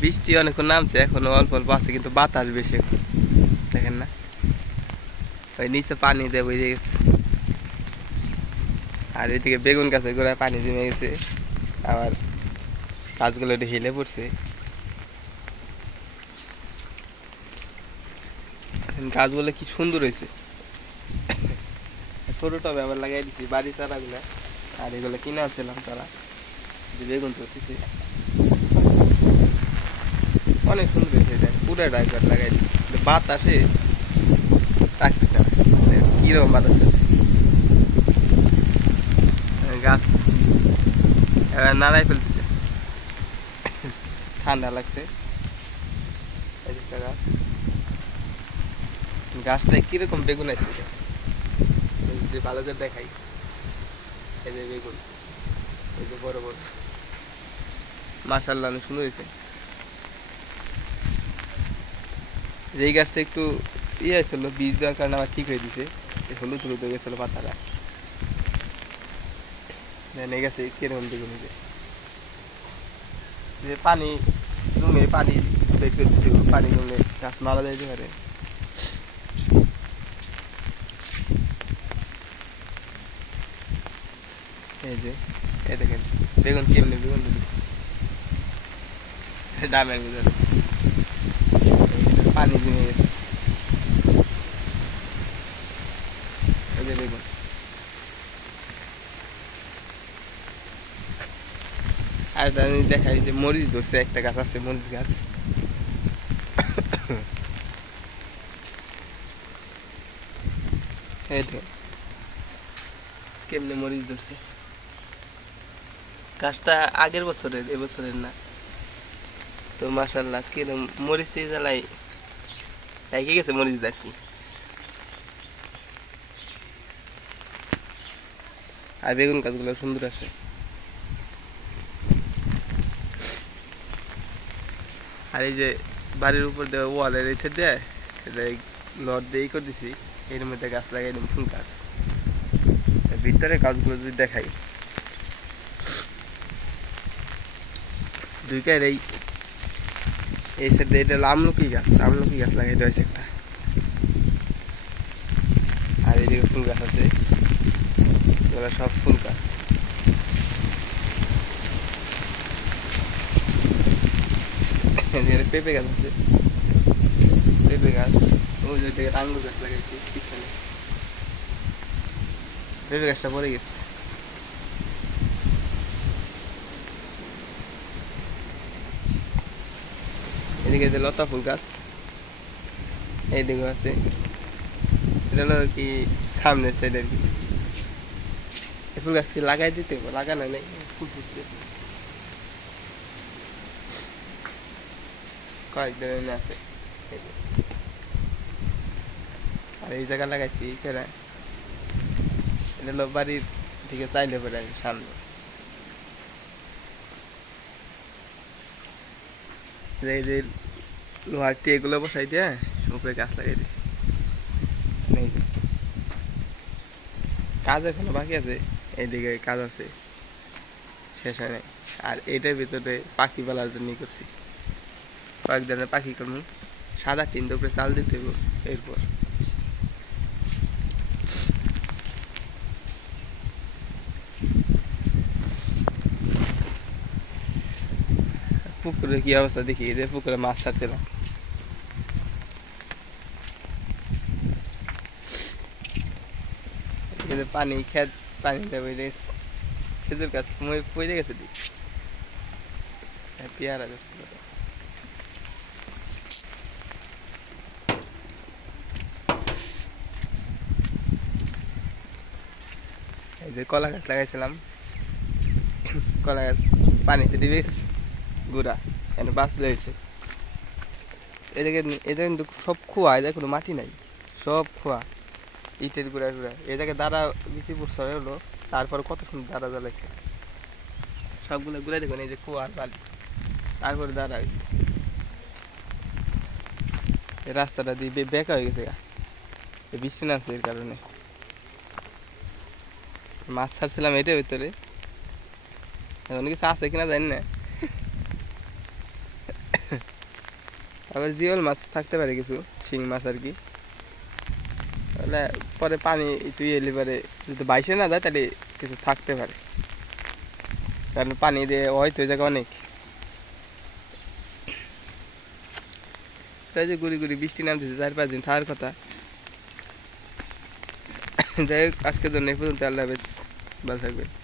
বৃষ্টি অনেকক্ষণ নামছে, এখনও অল্প অল্প আছে, কিন্তু বাতাস বেশি এখন। দেখেন না। ওই নিচে পানি দিয়ে গেছে। আর এদিকে বেগুন গাছের গোড়ায় পানি জমে গেছে। আবার গাছগুলো একটু হেলে পড়ছে। গাছগুলো কি সুন্দর হয়েছে। ছোট টবে আবার লাগাই দিছি, বাড়ি চারাগুলা আর এগুলো কিনে আনছিলাম তারা। যে বেগুন তুলতেছি অনেক সুন্দর হয়েছে এটা। পুরোটা একবার লাগাই কিন্তু বাতাসে রাখতেছে না। মানে কীরকম বাতাস আছে? গাছ। নাড়াই ফেলতেছে। ঠান্ডা লাগছে। গাছ। গাছটায় কীরকম বেগুন আছে ভালো করে দেখাই। এই যে বেগুন। এই যে বড় বড়। মাশাল্লাহ অনেক সুন্দর হয়েছে এই গাছটা একটু ইয়ে হয়েছিল, বীজ দেওয়ার কারণে আমার ঠিক হয়ে দিছে হলুদ হলুদ হয়ে গেছিল পাতাটা। এই গাছে কীরকম হয়েছে যে পানি জমে, পানি পানি জমে গাছ মারা যাইতে পারে। এই যে, এই দেখেন, বেগুন কেমনি, বেগুন দিচ্ছে। ডামের ভিতরে। পানি জমে এই আর আমি দেখাই যে মরিচ ধরছে, একটা গাছ আছে, মরিচ গাছ। এই দেখেন। কেমনে মরিচ ধরছে। গাছটা আগের বছরের, এবছরের না। তো মাসাল্লাহ কিরম মরিচ জ্বালাই একে গেছে মরিচ দেখি আর বেগুন গাছগুলো সুন্দর আছে। আর এই যে বাড়ির উপর দিয়ে এই সাইড দিয়ে এটা লট দিয়েই করে দিছি এর মধ্যে গাছ লাগাই দিলাম, ফুল গাছ। ভিতরে গাছগুলো যদি দেখাই। দুই কায়ের এই এই সাইডে এটা হলো আমলকি গাছ আমলকি গাছ লাগাই দেওয়া হয়েছে একটা। আর এইদিকে ফুল গাছ আছে। এগুলো সব ফুল গাছ। পেঁপে গাছ আছে। পেঁপে গাছ, ওই দিকে আঙ্গুর গাছ লাগাইছি পিছনে। পেঁপে গাছটা পড়ে গেছে। এদিকে যে লতা ফুল গাছ, এইদিকে আছে। এটা হলো কি সামনের সাইড আর কি। এই ফুল গাছ কি লাগাই দিতে হবে? লাগানো নেই? ফুল ফুটছে। কয়েক ধরনের আছে। আর এই জায়গা লাগাইছি কেনা এটা হলো বাড়ির দিকে চাইলে পরে সামনে। এই যে লোহার টিয়েগুলো বসাই দিয়ে উপরে গাছ লাগাই দিছি। কাজ এখনও বাকি আছে, এইদিকে কাজ আছে, শেষ হয় আর এটার ভিতরে পাখি পালার জন্য করছি। কয়েক ধরনের পাখি করব সাদা টিন দিয়ে উপরে চাল দিতে এরপর। পুকুরের কি অবস্থা দেখি? যে পুকুরে মাছ ছাড়ছিলাম। পানি, খেত, পানি দেবে খেজুর গাছ মই পড়ে গেছে দি পেয়ারা গাছ এই যে কলা গাছ লাগাইছিলাম। কলা গাছ পানিতে দিবে গুড়া, এখানে বাঁচলে হয়েছে এদিকে এদের কিন্তু সব খোয়া এদের কোনো মাটি নাই, সব খোয়া, ইটের গুঁড়া গুঁড়া। জায়গায় দাঁড়া বেশি বছর হলো, তারপর কত সুন্দর দাঁড়া জ্বালাইছে। সবগুলো গুঁড়া দেখুন, এই যে কুয়া আর বালি। তারপরে দাঁড়া হয়েছে রাস্তাটা দিয়ে বেঁকা হয়ে গেছে গা। বৃষ্টি নামছে এর কারণে। মাছ ছাড়ছিলাম এটার ভিতরে। এখন কিছু আছে কিনা জানি না। আবার জিওল মাছ থাকতে পারে কিছু, শিং মাছ আর কি। তাহলে পরে পানি একটু এলে পরে যদি বাইসে না যায় তাহলে কিছু থাকতে পারে। কারণ পানি দিয়ে হয়তো ওই জায়গায় অনেক। যে গুড়ি গুড়ি বৃষ্টি নামতেছে চার পাঁচ দিন, থাকার কথা। যাই হোক, আজকের জন্য এই পর্যন্ত, আল্লাহ হাফেজ। ভালো থাকবেন।